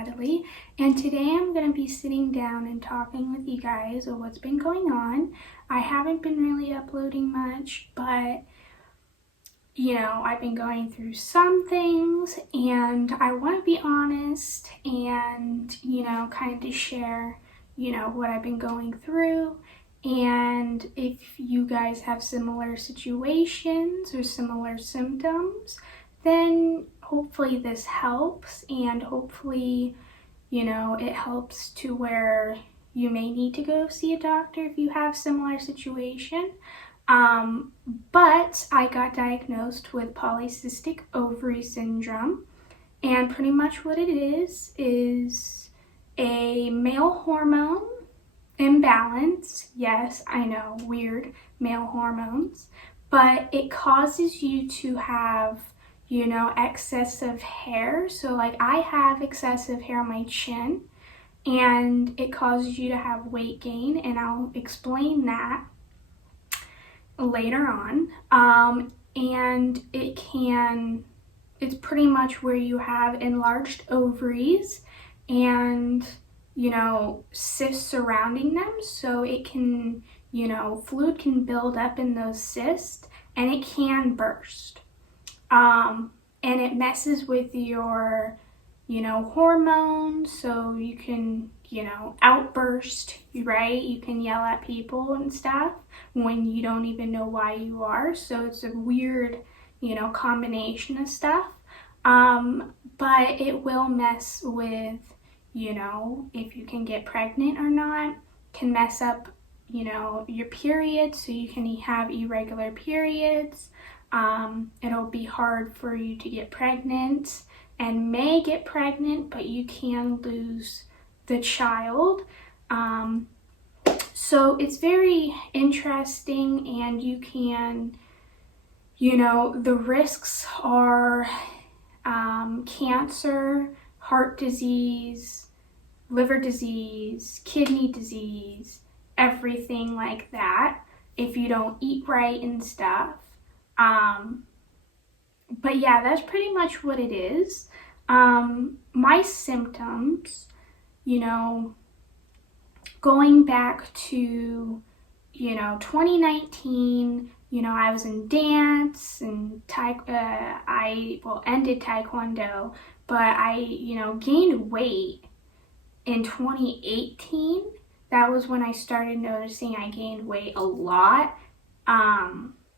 Natalie, and today I'm going to be sitting down and talking with you guys of what's been going on. I haven't been really uploading much, but I've been going through some things and I want to be honest and, kind of share, what I've been going through. And if you guys have similar situations or similar symptoms, then hopefully this helps, and hopefully, it helps to where you may need to go see a doctor if you have similar situation. But I got diagnosed with polycystic ovary syndrome, and pretty much what it is a male hormone imbalance. Yes, I know, weird, male hormones, but it causes you to have, excessive hair. So like I have excessive hair on my chin, and it causes you to have weight gain, and I'll explain that later on. And it's pretty much where you have enlarged ovaries and cysts surrounding them, so it can, fluid can build up in those cysts and it can burst. And it messes with your, hormones, so you can, outburst, right? You can yell at people and stuff when you don't even know why you are. So it's a weird, combination of stuff. But it will mess with, if you can get pregnant or not, can mess up, your periods, so you can have irregular periods. It'll be hard for you to get pregnant, and may get pregnant, but you can lose the child. So it's very interesting, and you can, the risks are cancer, heart disease, liver disease, kidney disease, everything like that if you don't eat right and stuff. But yeah, that's pretty much what it is. My symptoms, going back to, 2019, I was in dance and I ended Taekwondo, but I, gained weight in 2018. That was when I started noticing I gained weight a lot.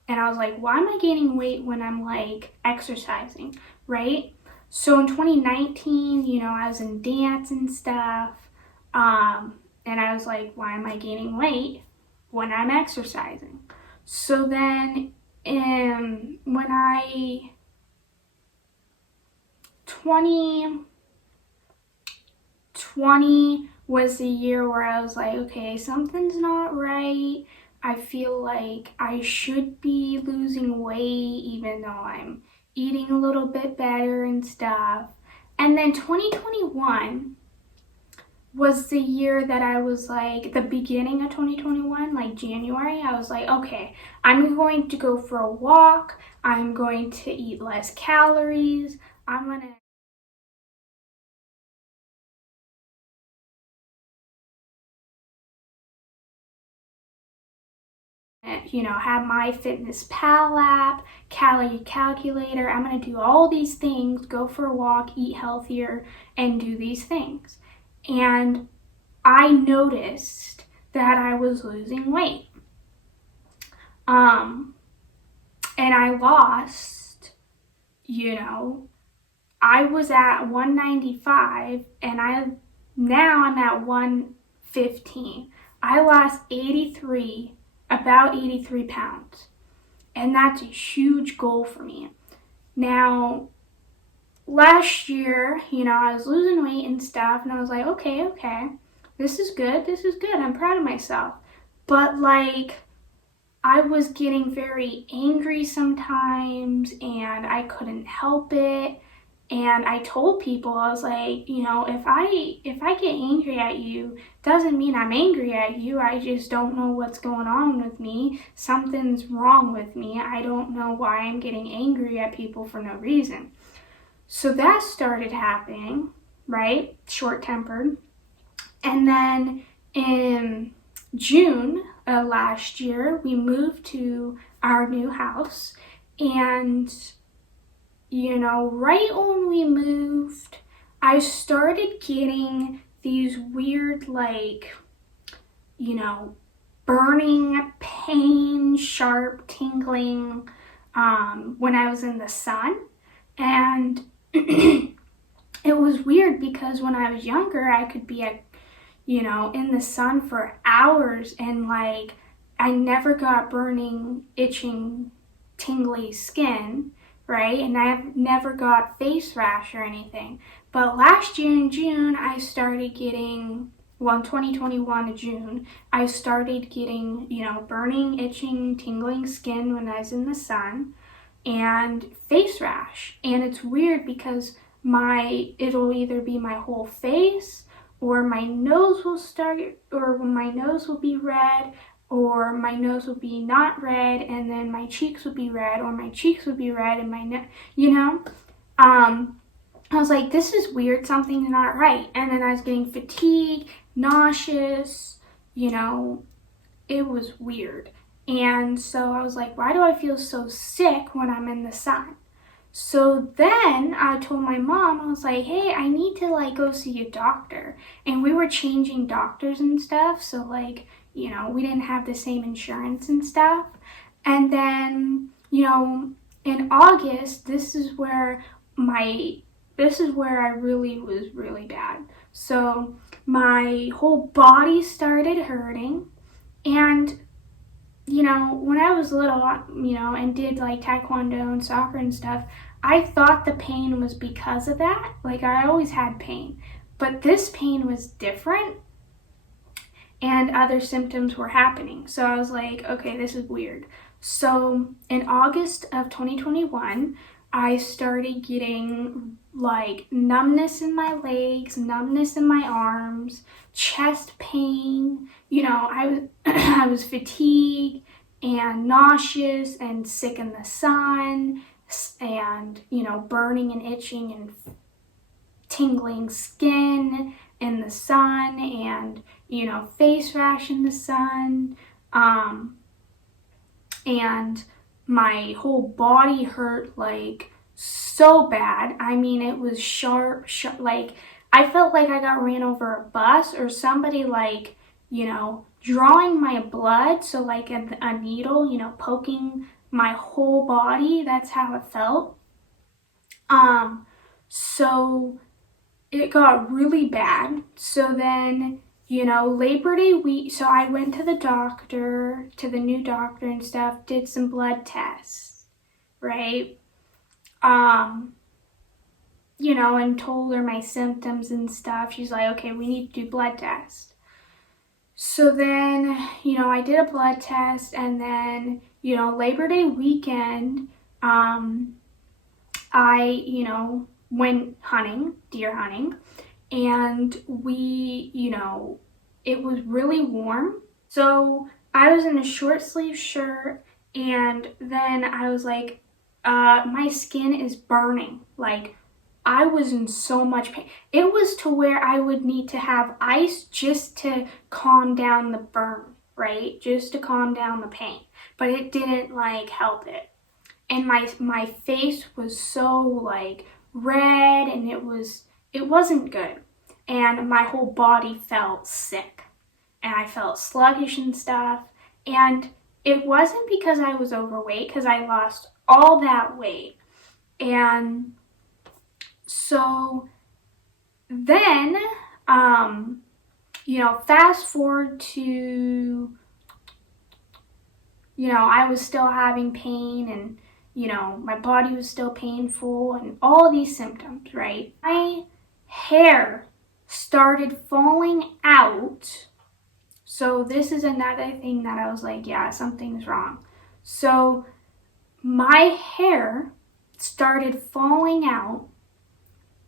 And I was like, why am I gaining weight when I'm like exercising, right? So in 2019, I was in dance and stuff. And I was like, why am I gaining weight when I'm exercising? So then when 2020 was the year where I was like, okay, something's not right. I feel like I should be losing weight even though I'm eating a little bit better and stuff. And then 2021 was the year that I was like, the beginning of 2021, like January, I was like, okay, I'm going to go for a walk. I'm going to eat less calories. I'm going to have my Fitness Pal app, calorie calculator. I'm going to do all these things, go for a walk, eat healthier, and do these things. And I noticed that I was losing weight. And I lost, I was at 195 and now I'm at 115. I lost about 83 pounds. And that's a huge goal for me. Now, last year, I was losing weight and stuff, and I was like, okay, this is good, I'm proud of myself. But like, I was getting very angry sometimes, and I couldn't help it. And I told people, I was like, if I get angry at you, doesn't mean I'm angry at you. I just don't know what's going on with me. Something's wrong with me. I don't know why I'm getting angry at people for no reason. So that started happening, right? Short-tempered. And then in June of last year, we moved to our new house. And, you know, right when we moved, I started getting these weird, like, you know, burning pain, sharp tingling when I was in the sun. And it was weird because when I was younger, I could be in the sun for hours and like I never got burning, itching, tingly skin, right? And I never got face rash or anything. But last year in June, I started getting, well, in 2021 in June, I started getting, burning, itching, tingling skin when I was in the sun and face rash. And it's weird because it'll either be my whole face or my nose will start, or my nose will be red, or my nose will be not red, and then my cheeks would be red, or my cheeks would be red, and I was like, this is weird, something's not right. And then I was getting fatigued, nauseous, it was weird. And so I was like, why do I feel so sick when I'm in the sun? So then I told my mom, I was like, hey, I need to go see a doctor. And we were changing doctors and stuff. So we didn't have the same insurance and stuff. And then, in August, this is where I really was really bad. So my whole body started hurting. And when I was little, and did taekwondo and soccer and stuff, I thought the pain was because of that. I always had pain, but this pain was different and other symptoms were happening. So I was like, okay, this is weird. So in August of 2021, I started getting numbness in my legs, numbness in my arms, chest pain. I was fatigued and nauseous and sick in the sun and, burning and itching and tingling skin in the sun and, face rash in the sun. And my whole body hurt so bad. I mean, it was sharp, I felt like I got ran over a bus or somebody drawing my blood. So a needle, poking my whole body. That's how it felt. So it got really bad. So then, Labor Day week, so I went to the doctor, to the new doctor and stuff, did some blood tests, right? And told her my symptoms and stuff. She's like, okay, we need to do blood tests. So then, I did a blood test, and then, Labor Day weekend, I, went hunting, deer hunting, and we, it was really warm. So I was in a short sleeve shirt, and then I was like, my skin is burning. I was in so much pain. It was to where I would need to have ice just to calm down the burn, right? Just to calm down the pain. But it didn't help it. And my face was so red, and it wasn't good. And my whole body felt sick. And I felt sluggish and stuff. And it wasn't because I was overweight, because I lost all that weight. And so then, fast forward to, I was still having pain, and, my body was still painful and all these symptoms, right? My hair started falling out. So this is another thing that I was like, yeah, something's wrong. So my hair started falling out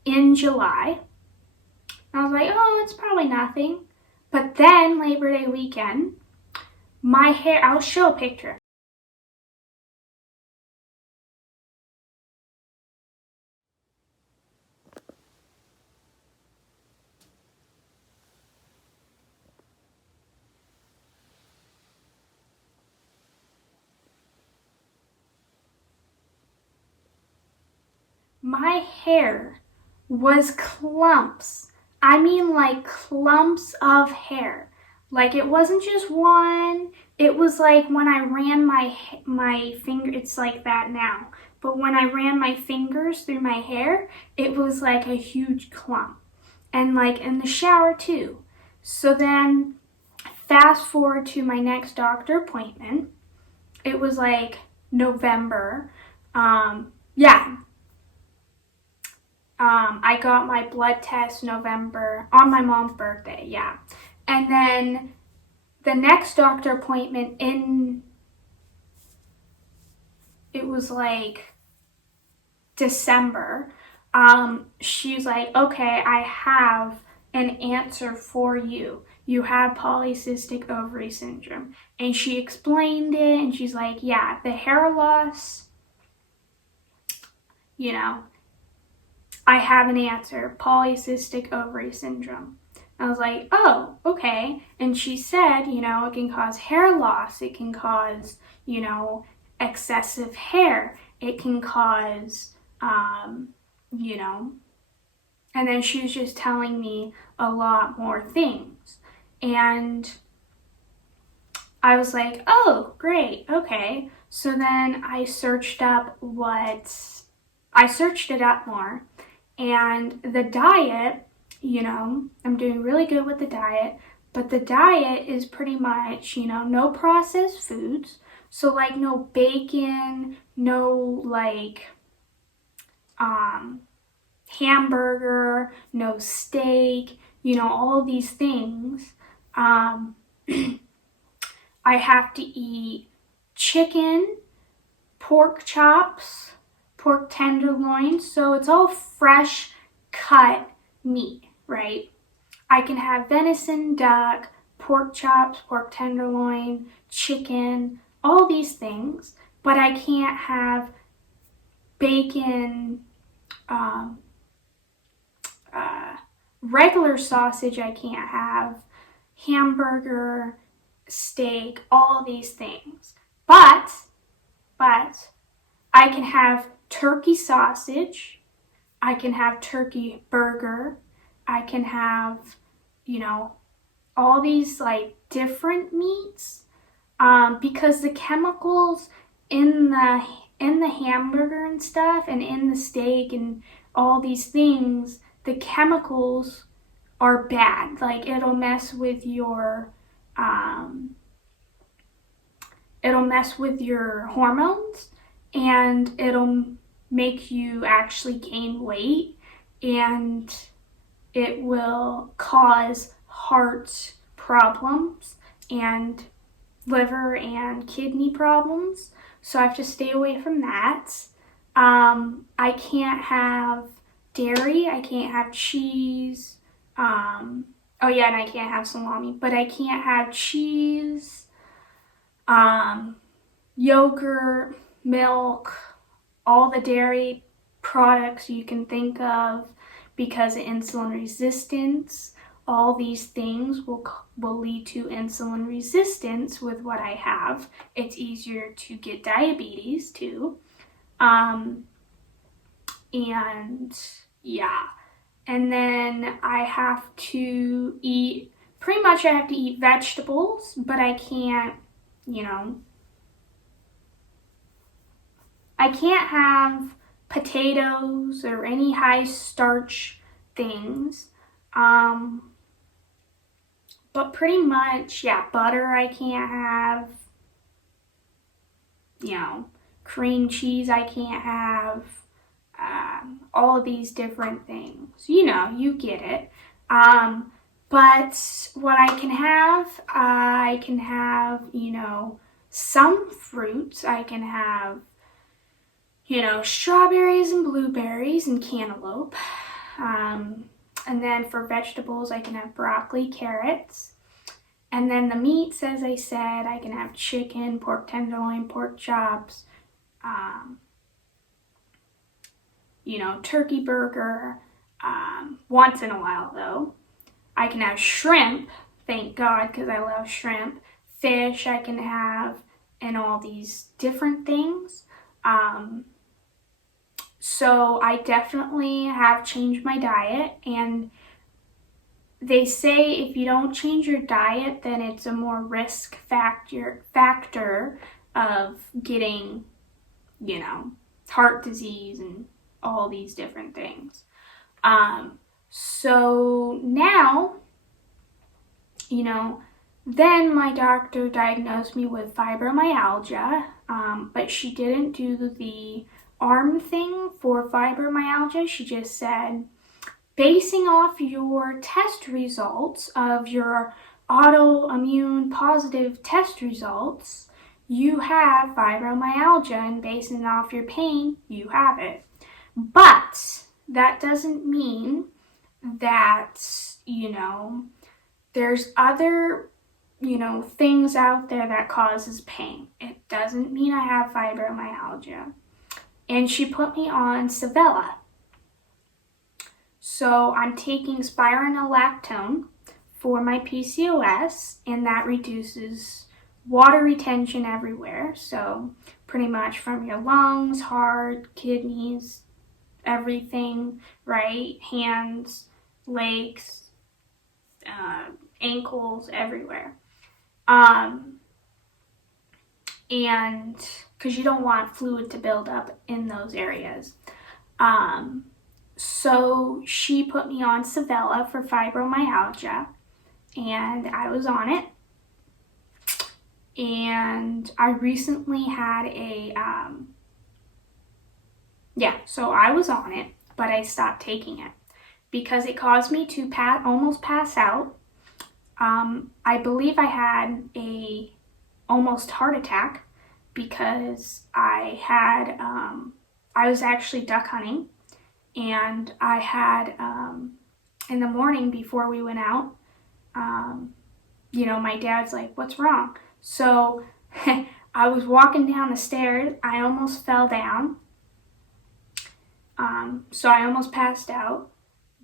in July. I was like, oh, it's probably nothing. But then Labor Day weekend, my hair, I'll show a picture. my hair was clumps. I mean, like clumps of hair. Like it wasn't just one. It was like when I ran my finger, it's like that now. But when I ran my fingers through my hair, it was like a huge clump. And like in the shower too. So then fast forward to my next doctor appointment. It was like November. I got my blood test November on my mom's birthday, yeah. And then the next doctor appointment it was like December. She's like, okay, I have an answer for you. You have polycystic ovary syndrome. And she explained it, and she's like, yeah, the hair loss, I have an answer, polycystic ovary syndrome. I was like, oh, okay. And she said, it can cause hair loss. It can cause, excessive hair. It can cause, and then she was just telling me a lot more things. And I was like, oh, great, okay. So then I searched it up more. And the diet, I'm doing really good with the diet, but the diet is pretty much, no processed foods. So like no bacon, no like hamburger, no steak, all of these things. I have to eat chicken, pork chops, pork tenderloins, so it's all fresh cut meat, right? I can have venison, duck, pork chops, pork tenderloin, chicken, all these things, but I can't have bacon, regular sausage I can't have, hamburger, steak, all these things. But I can have turkey sausage, I can have turkey burger, I can have, all these like different meats, because the chemicals in the hamburger and stuff and in the steak and all these things, the chemicals are bad. Like it'll mess with your hormones, and it'll make you actually gain weight, and it will cause heart problems and liver and kidney problems. So I have to stay away from that. I can't have dairy, I can't have cheese. And I can't have salami, but I can't have cheese, yogurt, milk, all the dairy products you can think of, because of insulin resistance. All these things will lead to insulin resistance with what I have. It's easier to get diabetes too. And then I have to eat vegetables, but I can't, I can't have potatoes or any high starch things. But pretty much, butter I can't have, cream cheese I can't have, all of these different things. You get it. But what I can have, some fruits. I can have, strawberries and blueberries and cantaloupe. And then for vegetables, I can have broccoli, carrots. And then the meats, as I said, I can have chicken, pork tenderloin, pork chops, turkey burger. Once in a while, though. I can have shrimp, thank God, because I love shrimp. Fish I can have, and all these different things. So I definitely have changed my diet, and they say if you don't change your diet, then it's a more risk factor of getting, heart disease and all these different things. So now, then my doctor diagnosed me with fibromyalgia, but she didn't do the arm thing for fibromyalgia. She just said, basing off your test results of your autoimmune positive test results, you have fibromyalgia, and basing off your pain, you have it. But that doesn't mean that, there's other, things out there that causes pain. It doesn't mean I have fibromyalgia. And she put me on Savella. So I'm taking spironolactone for my PCOS, and that reduces water retention everywhere. So pretty much from your lungs, heart, kidneys, everything, right? Hands, legs, ankles, everywhere. And because you don't want fluid to build up in those areas. So she put me on Savella for fibromyalgia, and I was on it. And I recently had so I was on it, but I stopped taking it because it caused me to almost pass out. I believe I had a almost heart attack because I was actually duck hunting, and I had, in the morning before we went out, my dad's like, "What's wrong?" So I was walking down the stairs, I almost fell down, so I almost passed out,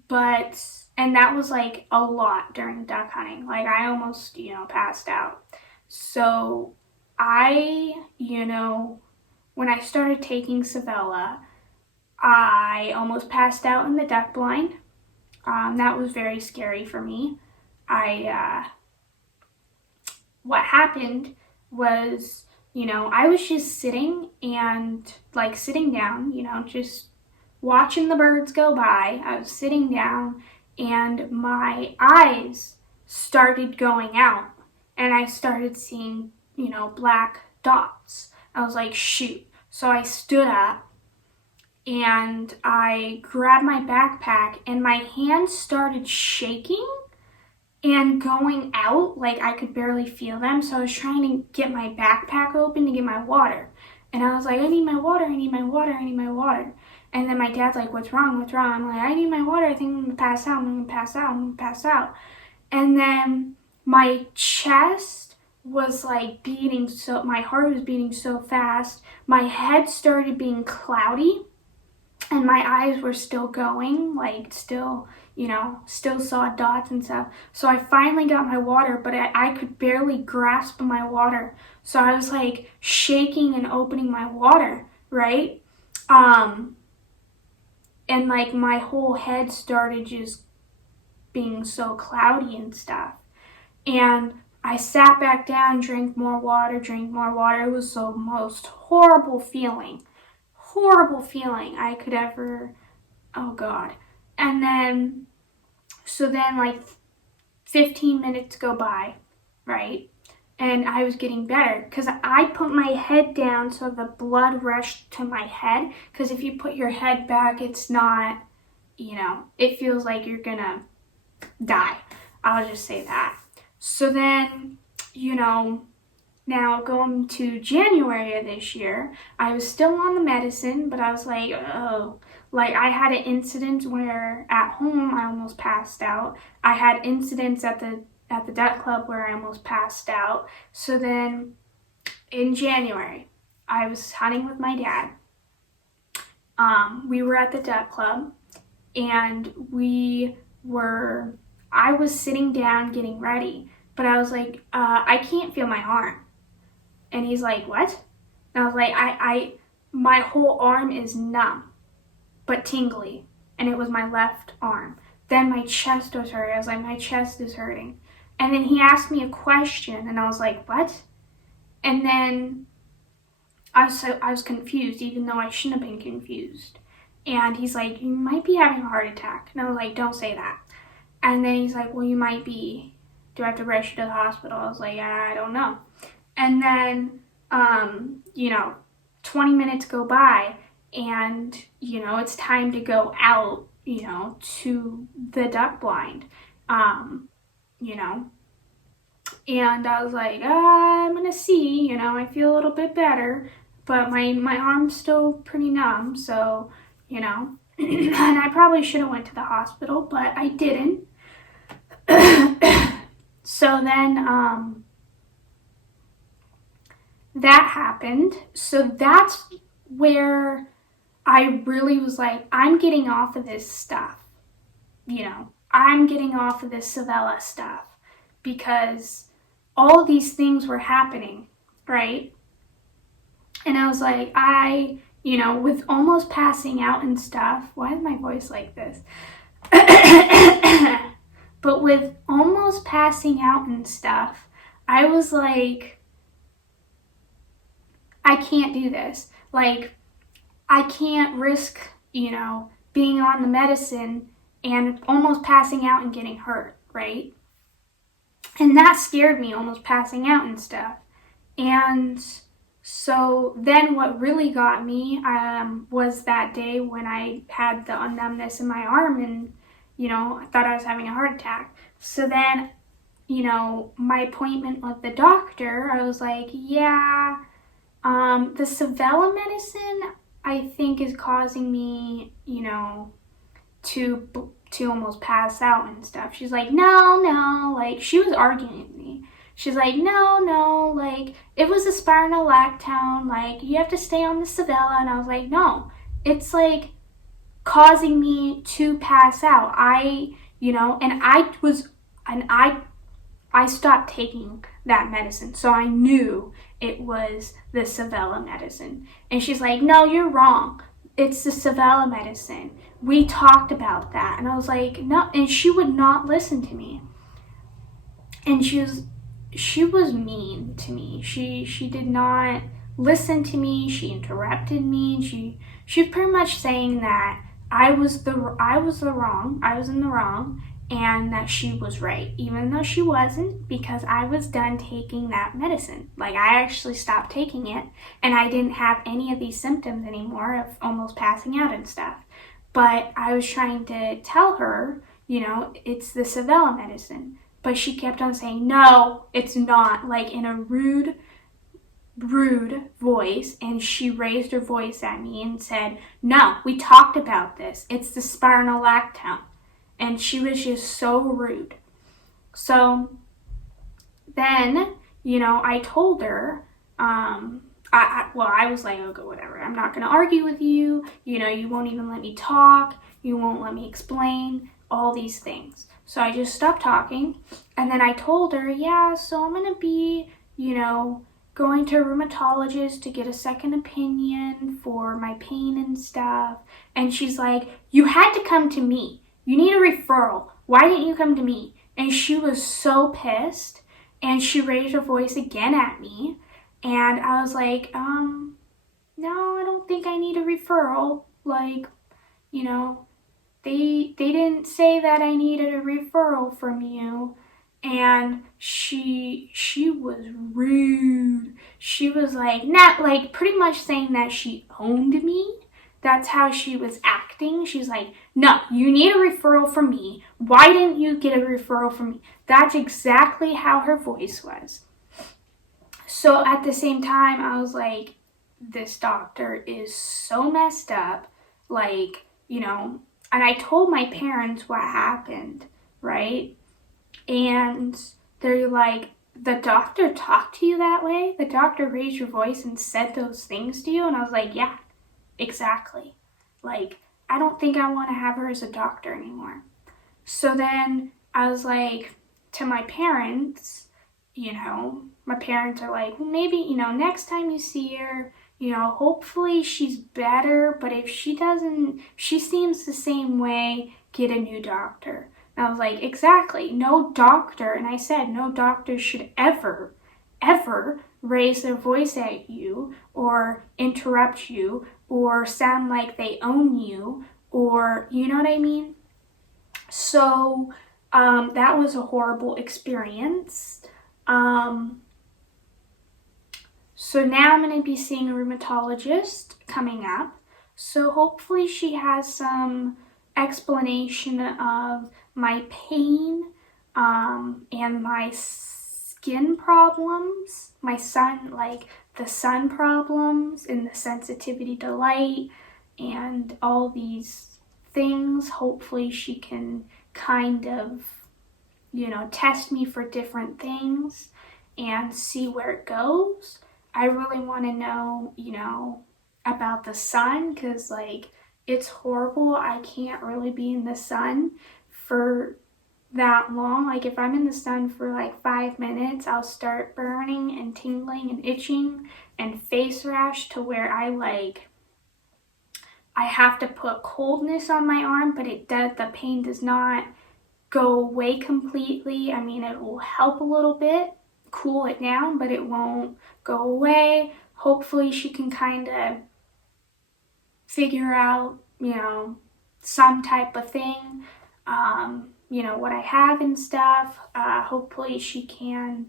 and that was like a lot during duck hunting, like I almost, passed out. So I, when I started taking Savella, I almost passed out in the duck blind. That was very scary for me. What happened was, I was just sitting and sitting down, just watching the birds go by. I was sitting down and my eyes started going out and I started seeing, black dots. I was like, shoot. So I stood up and I grabbed my backpack and my hands started shaking and going out, like I could barely feel them. So I was trying to get my backpack open to get my water. And I was like, I need my water, I need my water, I need my water. And then my dad's like, what's wrong, what's wrong? I'm like, I need my water, I think I'm gonna pass out, I'm gonna pass out, I'm gonna pass out. And then my chest was like beating, so my heart was beating so fast. My head started being cloudy and my eyes were still going, like still saw dots and stuff. So I finally got my water, but I could barely grasp my water. So I was like shaking and opening my water, right? And like my whole head started just being so cloudy and stuff. And I sat back down, drank more water. It was the most horrible feeling I could ever, oh God. And then, so then like 15 minutes go by, right? And I was getting better because I put my head down so the blood rushed to my head. Because if you put your head back, it's not, it feels like you're gonna die. I'll just say that. So then, now going to January of this year, I was still on the medicine, but I was like, oh, like I had an incident where at home I almost passed out. I had incidents at the duck club where I almost passed out. So then in January, I was hunting with my dad. We were at the duck club and I was sitting down getting ready, but I was like, I can't feel my arm. And he's like, what? And I was like, my whole arm is numb. but tingly. And it was my left arm. Then my chest was hurting. I was like, my chest is hurting. And then he asked me a question, and I was like, what? And then I was confused, even though I shouldn't have been confused. And he's like, you might be having a heart attack. And I was like, don't say that. And then he's like, well, you might be. Do I have to rush you to the hospital? I was like, I don't know. And then, 20 minutes go by, and, it's time to go out, to the duck blind, And I was like, I'm going to see, I feel a little bit better, but my arm's still pretty numb, so, and I probably should have went to the hospital, but I didn't. So then, that happened. So that's where I really was like, I'm getting off of this stuff. I'm getting off of this Savella stuff because all these things were happening, right? And I was like, with almost passing out and stuff, why is my voice like this? But with almost passing out and stuff, I was like, I can't do this. Like, I can't risk, being on the medicine and almost passing out and getting hurt, right? And that scared me, almost passing out and stuff. And so then what really got me was that day when I had the numbness in my arm and, I thought I was having a heart attack. So then, my appointment with the doctor, I was like, yeah, the Savella medicine, I think, is causing me, to almost pass out and stuff. She's like, no, like, she was arguing with me. She's like, no, like, it was a spironolactone, like, you have to stay on the Savella. And I was like, no, it's, like, causing me to pass out. I stopped taking that medicine, so I knew it was the Savella medicine. And she's like, no, you're wrong. It's the Savella medicine. We talked about that. And I was like, no. And she would not listen to me. And she was mean to me. She did not listen to me. She interrupted me. And she was pretty much saying that I was in the wrong, and that she was right, even though she wasn't, because I was done taking that medicine. Like, I actually stopped taking it, and I didn't have any of these symptoms anymore of almost passing out and stuff. But I was trying to tell her, it's the Savella medicine. But she kept on saying, no, it's not, like, in a rude voice, and she raised her voice at me and said, no, we talked about this. It's the spironolactone. And she was just so rude. So then, I told her, I was like, okay, whatever. I'm not going to argue with you. You won't even let me talk. You won't let me explain all these things. So I just stopped talking. And then I told her, yeah, so I'm going to be, going to a rheumatologist to get a second opinion for my pain and stuff. And she's like, you had to come to me. You need a referral. Why didn't you come to me? And she was so pissed. And she raised her voice again at me. And I was like, no, I don't think I need a referral. Like, they didn't say that I needed a referral from you. And she was rude. She was like, not like pretty much saying that she owned me. That's how she was acting. She's like, no, you need a referral from me. Why didn't you get a referral from me? That's exactly how her voice was. So at the same time, I was like, this doctor is so messed up. Like, and I told my parents what happened, right? And they're like, the doctor talked to you that way? The doctor raised your voice and said those things to you? And I was like, yeah, exactly. Like, I don't think I want to have her as a doctor anymore. So then I was like, to my parents, my parents are like, well, maybe, next time you see her, you know, hopefully she's better, but if she doesn't, she seems the same way, get a new doctor. And I was like, exactly, no doctor, and I said, no doctor should ever raise their voice at you or interrupt you or sound like they own you, or, you know what I mean? So that was a horrible experience. So now I'm going to be seeing a rheumatologist coming up. So hopefully she has some explanation of my pain and my skin problems, my sun, like the sun problems and the sensitivity to light and all these things. Hopefully she can kind of, you know, test me for different things and see where it goes. I really want to know, you know, about the sun, because like it's horrible. I can't really be in the sun for that long. Like if I'm in the sun for like 5 minutes, I'll start burning and tingling and itching and face rash to where I have to put coldness on my arm, but the pain does not go away completely. I mean, it will help a little bit, cool it down, but it won't go away. Hopefully she can kind of figure out, you know, some type of thing, you know, what I have and stuff. Hopefully she can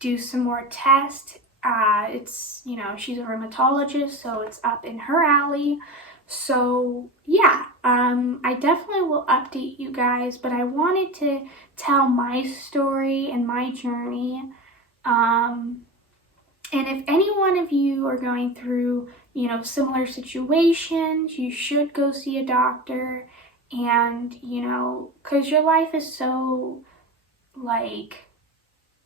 do some more tests. It's, you know, she's a rheumatologist, so it's up in her alley. So yeah, I definitely will update you guys, but I wanted to tell my story and my journey. And if any one of you are going through, you know, similar situations, you should go see a doctor. And, you know, because your life is so, like,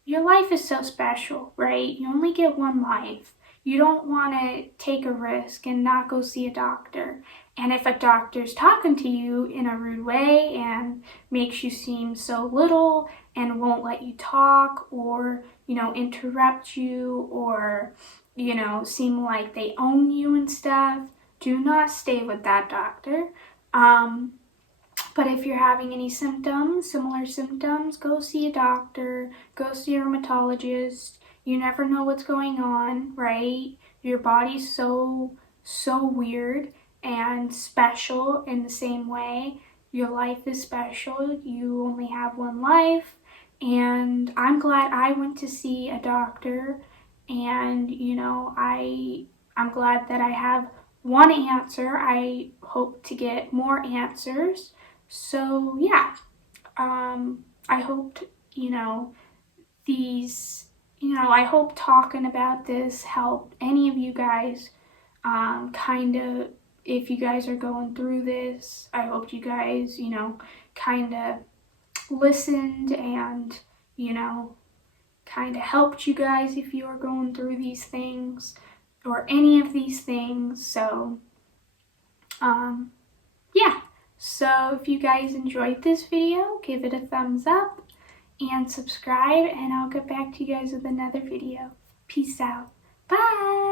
your life is so special, right? You only get one life. You don't want to take a risk and not go see a doctor. And if a doctor's talking to you in a rude way and makes you seem so little and won't let you talk, or, you know, interrupt you, or, you know, seem like they own you and stuff, do not stay with that doctor. But if you're having any symptoms, similar symptoms, go see a doctor, go see a rheumatologist. You never know what's going on, right? Your body's so weird and special in the same way. Your life is special. You only have one life. And I'm glad I went to see a doctor. And, you know, I'm glad that I have one answer. I hope to get more answers. So yeah, I hope, you know, I hope talking about this helped any of you guys, kind of, if you guys are going through this. I hope you guys, you know, kind of listened and, you know, kind of helped you guys if you are going through these things or any of these things. So, yeah. So if you guys enjoyed this video, give it a thumbs up and subscribe, and I'll get back to you guys with another video. Peace out. Bye.